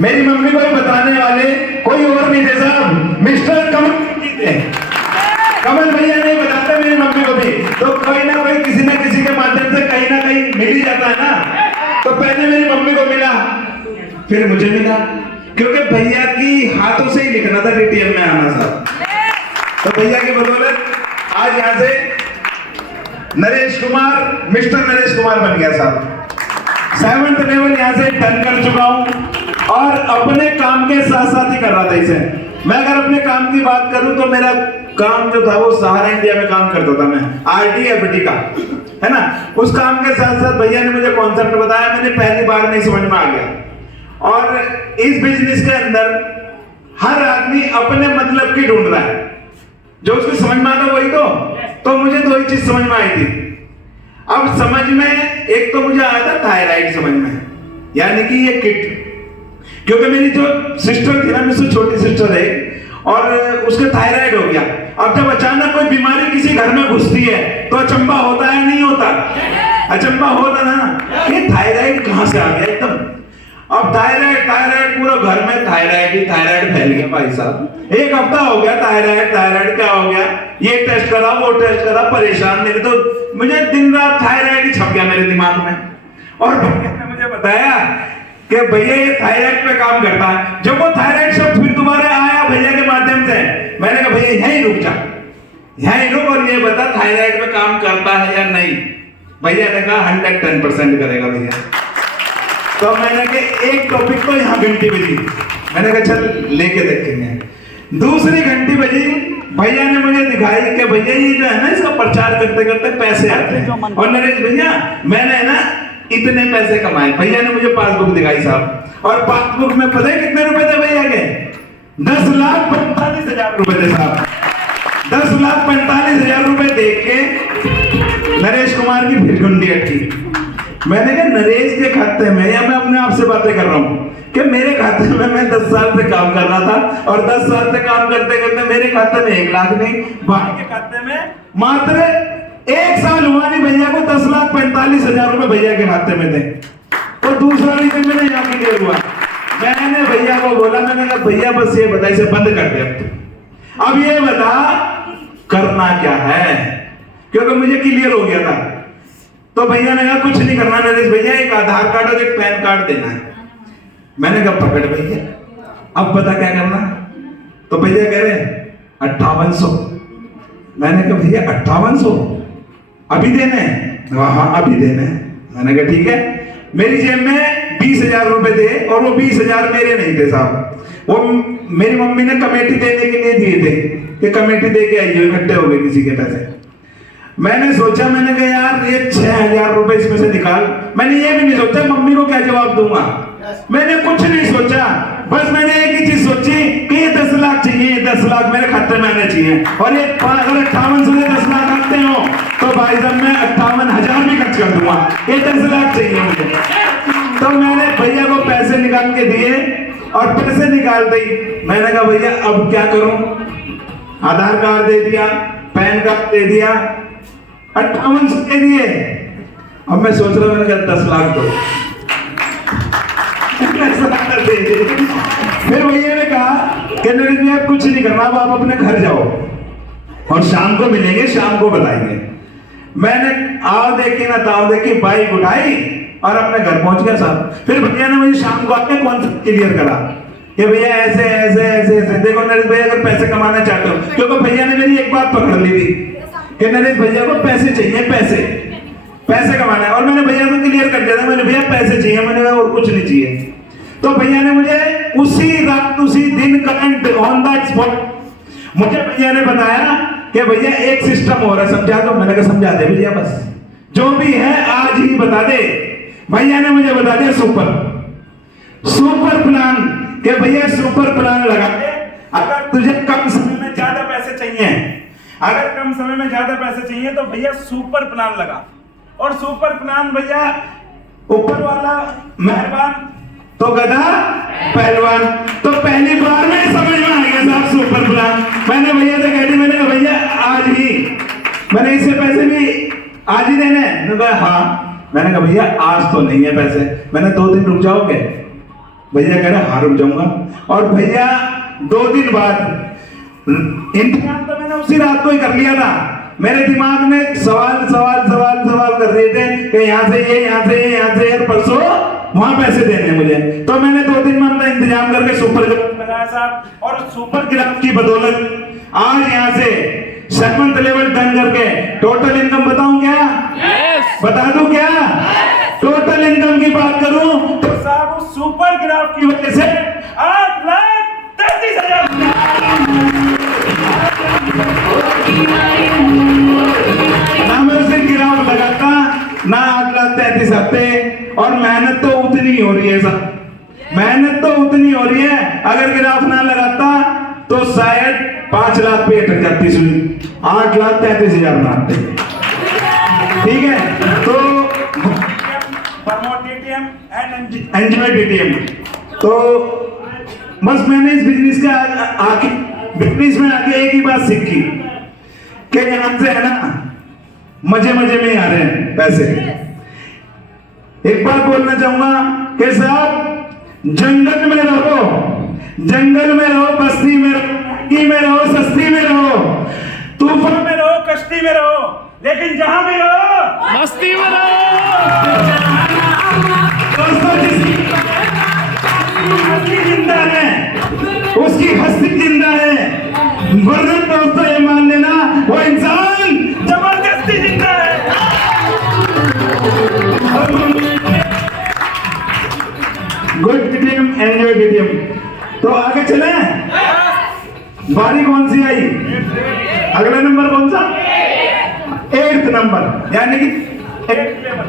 मेरी मम्मी को भी बताने वाले कोई और नहीं थे साहब, मिस्टर कमल जी थे। कमल भैया नहीं बताते मेरी मम्मी को भी, तो कोई ना कोई किसी न किसी के माध्यम से कहीं ना कहीं मिल ही जाता है ना। तो पहले मेरी मम्मी को मिला, फिर मुझे मिला, क्योंकि भैया की हाथों से ही लिखना था डीटीएम में आना साहब। तो भैया की बदौलत आज यहाँ से नरेश कुमार, मिस्टर नरेश कुमार बन गया साहब। 7th लेवल यहाँ से डन कर चुका हूँ और अपने काम के साथ साथ ही कर रहा था इसे। मैं अगर अपने काम की बात करूं तो मेरा काम जो था वो सहारा इंडिया में काम करता था मैं, RDFD का, है ना। उस काम के साथ साथ भैया ने मुझे कॉन्सेप्ट बताया, मैंने पहली बार नहीं समझ में आ गया। और इस बिजनेस के अंदर हर आदमी अपने मतलब की ढूंढ रहा है, जो उसको समझ में आता वही तो मुझे दो ही चीज समझ में आई थी। अब समझ में एक तो मुझे आया था थायराइड समझ में, यानी कि ये किट, क्योंकि मेरी जो सिस्टर थी ना, मुझसे छोटी सिस्टर है, और उसके थायराइड हो गया। अब जब अचानक कोई बीमारी किसी घर में घुसती है तो अचंबा होता है नहीं होता? अचंबा होता ना कि थायराइड कहां से आ गया एकदम। अब थायराइड पूरा घर में थायराइड फैल गया भाई साहब। एक हफ्ता हो गया थायराइड क्या हो गया, ये टेस्ट करा वो टेस्ट करा, परेशान। मेरे तो मुझे दिन रात थायराइड ही छप गया मेरे दिमाग में। और भैया ने मुझे बताया कि भैया ये थायराइड पे काम करता है। जब वो थायराइड शब्द फिर दोबारा आया भैया के माध्यम से, मैंने कहा भैया यहीं रुक जा, यहीं रुक और ये बता थायराइड पे काम करता है या नहीं। भैया ने कहा 110% करेगा भैया। तो मैंने कहा एक टॉपिक तो यहाँ घंटी बजी, मैंने कहा चल लेके देखेंगे। दूसरी घंटी बजी, भैया ने मुझे दिखाई कि भैया ये जो है ना, इसका प्रचार करते करते पैसे आते हैं। और नरेश भैया मैंने ना इतने पैसे कमाए। भैया ने मुझे पासबुक दिखाई साहब, और पासबुक में पता है कितने रुपए थे भैया के? 10,45,000 रुपए थे साहब। 10,45,000 रुपए देख के नरेश कुमार की फिर घुंडी अटकी। मैंने कहा नरेश के खाते में, या मैं अपने आप से बातें कर रहा हूँ कि मेरे खाते में मैं 10 साल से काम कर रहा था, और 10 साल से काम करते करते मेरे खाते में 1 लाख नहीं, भाई के खाते में मात्र 1 साल हुआ नहीं भैया को 10,45,000 रुपए भैया के खाते में थे। तो दूसरा रीजन मैंने यहाँ के लिए हुआ, मैंने भैया को बोला, मैंने कहा भैया बस ये बता, इसे बंद कर दे अब ये बता करना क्या है, क्योंकि मुझे क्लियर हो गया था। तो भैया ने कहा कुछ नहीं करना नरेश भैया, एक आधार कार्ड और एक पैन कार्ड देना है। मैंने कहा पकड़ भैया, अब पता क्या करना। तो भैया कह रहे 5800। मैंने कहा भैया 5800 अभी देने हैं? हाँ अभी देने हैं। मैंने कहा ठीक है। मेरी जेब में 20,000 रुपए थे, और वो 20,000 मेरे नहीं थे साहब, वो मेरी मम्मी ने कमेटी देने के लिए दिए थे कि कमेटी दे के आइए, इकट्ठे हो गए किसी के पैसे। मैंने सोचा, मैंने कहा यार ये 6,000 रुपए इसमें से निकाल। मैंने ये भी नहीं सोचा मम्मी को क्या जवाब दूंगा, मैंने कुछ नहीं सोचा, बस मैंने एक ही चीज सोची कि ये 10 लाख चाहिए, 10 लाख मेरे खाते में आने चाहिए। और ये अगर 58 से 10 लाख आते हो तो भाई साहब मैं 58,000 भी खर्च कर दूंगा, ये 10 लाख चाहिए मुझे। तो मैंने भैया को पैसे निकाल के दिए, और पैसे निकालते ही मैंने कहा भैया अब क्या करूं? आधार कार्ड दे दिया, पैन कार्ड दे दिया, 5800 दे दिए। अब मैं सोच रहा हूं, मैंने कहा 10 लाख दो। फिर भैया ने कहा कि नरेश भैया कुछ नहीं करना, अब आप अपने घर जाओ और शाम को मिलेंगे, शाम को बताएंगे। मैंने आओ देखी ना ताओ देखी, बाइक उठाई और अपने घर पहुंच गया साहब। फिर भैया ने मुझे शाम को आके कॉन्सेप्ट क्लियर करा कि भैया ऐसे ऐसे ऐसे ऐसे देखो नरेश भैया अगर पैसे कमाना चाहते हो, क्योंकि भैया ने मेरी एक बात पकड़ ली थी कि नरेश भैया को पैसे चाहिए, पैसे कमाना है। और मैंने भैया को क्लियर कर दिया था, मैंने भैया पैसे चाहिए, मैंने और कुछ नहीं चाहिए। तो भैया ने मुझे उसी रात उसी दिन करंट ऑन दैट स्पॉट मुझे भैया ने बताया कि भैया एक सिस्टम हो रहा है, समझा दो। मैंने कहा समझा दे भैया, बस जो भी है आज ही बता दे। भैया ने मुझे बता दिया सुपर प्लान, कि भैया सुपर प्लान लगा दे। अगर तुझे कम समय में ज्यादा पैसे चाहिए, अगर कम समय में ज्यादा पैसे चाहिए तो भैया सुपर प्लान लगा। और सुपर प्लान भैया ऊपर वाला मेहरबान तो गधा पहलवान। तो पहली बार में समझ में आ गया साहब सुपर प्लान। मैंने भैया से कह दी, मैंने कहा भैया आज ही, मैंने इससे पैसे भी आज ही देने हैं। हाँ। मैंने कहा भैया आज तो नहीं है पैसे। मैंने 2 दिन रुक जाओगे? भैया कह रहे हार जाऊंगा। और भैया 2 दिन बाद इंतजाम तो मैंने उसी रात को ही कर लिया था। मेरे दिमाग में सवाल कर रहे थे कि यहाँ से ये, यहाँ से ये, यहाँ से, और परसों वहां पैसे देने मुझे। तो मैंने 2 दिन में अपना इंतजाम करके सुपर ग्राफ लगाया साहब, और सुपर ग्राफ की बदौलत आज यहाँ से सेगमेंट लेवल डन करके टोटल इनकम बताऊं क्या? बता दूं क्या? टोटल इनकम की बात करूं तो साहब उस सुपर ग्राफ की वजह से 8,33,000 ना मैं उसे ग्राफ लगाता ना 8,33,000 आते। और मेहनत तो उतनी हो रही है साहब, मेहनत तो उतनी हो रही है। अगर ग्राफ ना लगाता तो शायद 5 लाख पे अटक जाती सुई, 8,33,000 में आते। ठीक है, तो DTM एंड एंजॉय DTM। तो बस मैंने इस बिजनेस का आके बिजनेस में आके एक ही बात सीखी कि यहाँ से है ना मजे मजे में आ रहे हैं पैसे। एक बात बोलना चाहूंगा कि साहब जंगल में रहो, जंगल में रहो, बस्ती में रहो, सस्ती में रहो, तूफान में रहो, कश्ती में रहो, लेकिन जहां भी रहो मस्ती में रहो। दोस्तों जिसकी हस्ती जिंदा है उसकी हस्ती जिंदा है, वरना दोस्तों ये मान लेना वो इंसान जबरदस्ती जिंदा है। Good DTM enjoy DTM। तो आगे चले, बारी कौन सी आई? अगला नंबर कौन सा? 8th नंबर, यानी कि 8th लेवल।